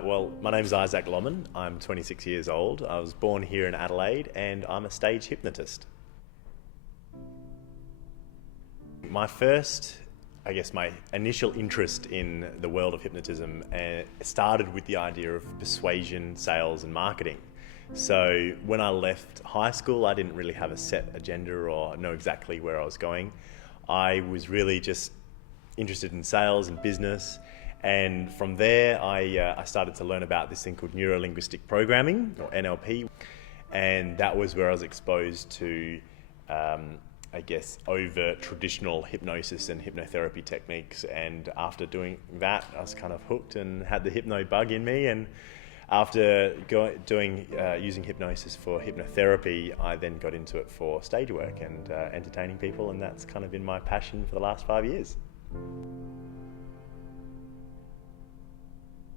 Well, my name's Isaac Lomman. I'm 26 years old. I was born here in Adelaide and I'm a stage hypnotist. My initial interest in the world of hypnotism started with the idea of persuasion, sales and marketing. So when I left high school, I didn't really have a set agenda or know exactly where I was going. I was really just interested in sales and business. And from there, I started to learn about this thing called neuro-linguistic programming, or NLP. And that was where I was exposed to, overt traditional hypnosis and hypnotherapy techniques. And after doing that, I was kind of hooked and had the hypno bug in me. And after using hypnosis for hypnotherapy, I then got into it for stage work and entertaining people. And that's kind of been my passion for the last 5 years.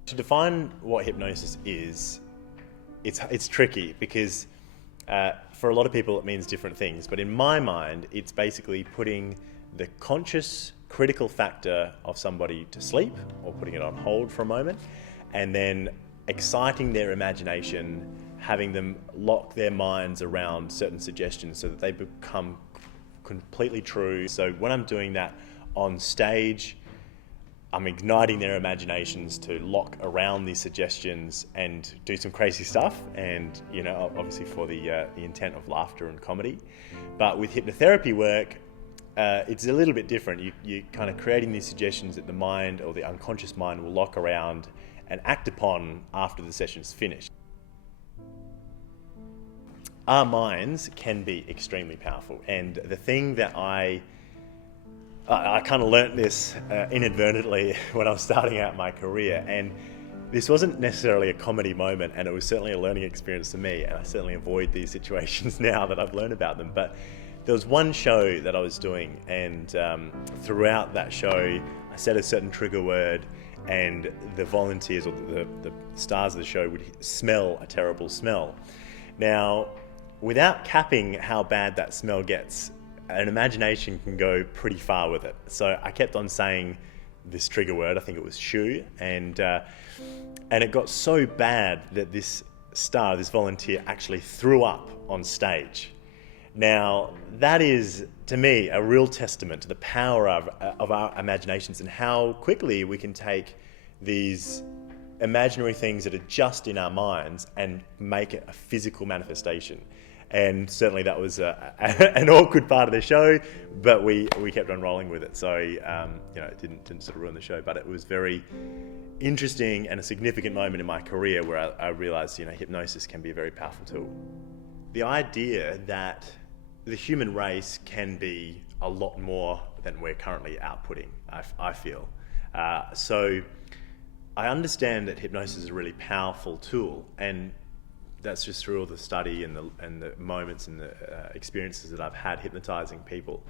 To define what hypnosis is, it's tricky because for a lot of people it means different things, but in my mind it's basically putting the conscious critical factor of somebody to sleep or putting it on hold for a moment and then exciting their imagination, having them lock their minds around certain suggestions so that they become completely true. So when I'm doing that on stage, I'm igniting their imaginations to lock around these suggestions and do some crazy stuff, and obviously for the intent of laughter and comedy. But with hypnotherapy work, it's a little bit different. You're kind of creating these suggestions that the mind or the unconscious mind will lock around and act upon after the session's finished. Our minds can be extremely powerful, and the thing that I kind of learnt this inadvertently when I was starting out my career, and this wasn't necessarily a comedy moment, and it was certainly a learning experience to me, and I certainly avoid these situations now that I've learned about them. But there was one show that I was doing, and throughout that show I said a certain trigger word, and the volunteers or the stars of the show would smell a terrible smell. Now, without capping how bad that smell gets, an imagination can go pretty far with it. So I kept on saying this trigger word, I think it was shoe, and it got so bad that this volunteer actually threw up on stage. Now, that is, to me, a real testament to the power of our imaginations and how quickly we can take these imaginary things that are just in our minds and make it a physical manifestation. And certainly that was an awkward part of the show, but we kept on rolling with it. So, it didn't sort of ruin the show, but it was very interesting and a significant moment in my career where I realized, hypnosis can be a very powerful tool. The idea that the human race can be a lot more than we're currently outputting, I feel. So I understand that hypnosis is a really powerful tool, and that's just through all the study and the moments and the experiences that I've had hypnotizing people.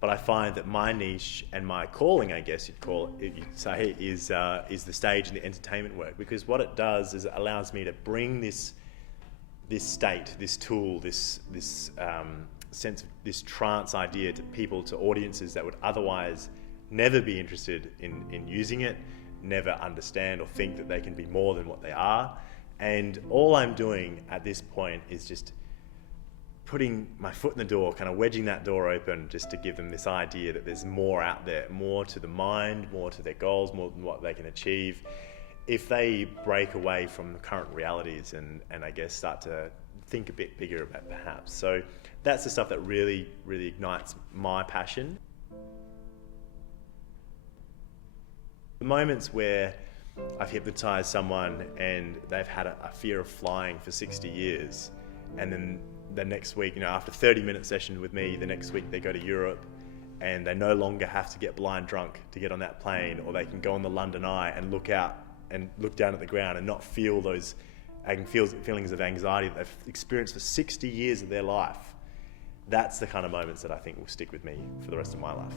But I find that my niche and my calling, I guess you'd say, is the stage and the entertainment work, because what it does is it allows me to bring this state, this tool, this sense of this trance idea to people, to audiences that would otherwise never be interested in using it, never understand or think that they can be more than what they are. And all I'm doing at this point is just putting my foot in the door, kind of wedging that door open, just to give them this idea that there's more out there, more to the mind, more to their goals, more than what they can achieve, if they break away from the current realities and I guess start to think a bit bigger about perhaps. So that's the stuff that really, really ignites my passion. The moments where I've hypnotized someone and they've had a fear of flying for 60 years, and then the next week, after 30-minute sessions with me, the next week they go to Europe and they no longer have to get blind drunk to get on that plane, or they can go on the London Eye and look out and look down at the ground and not feel those feelings of anxiety that they've experienced for 60 years of their life. That's the kind of moments that I think will stick with me for the rest of my life.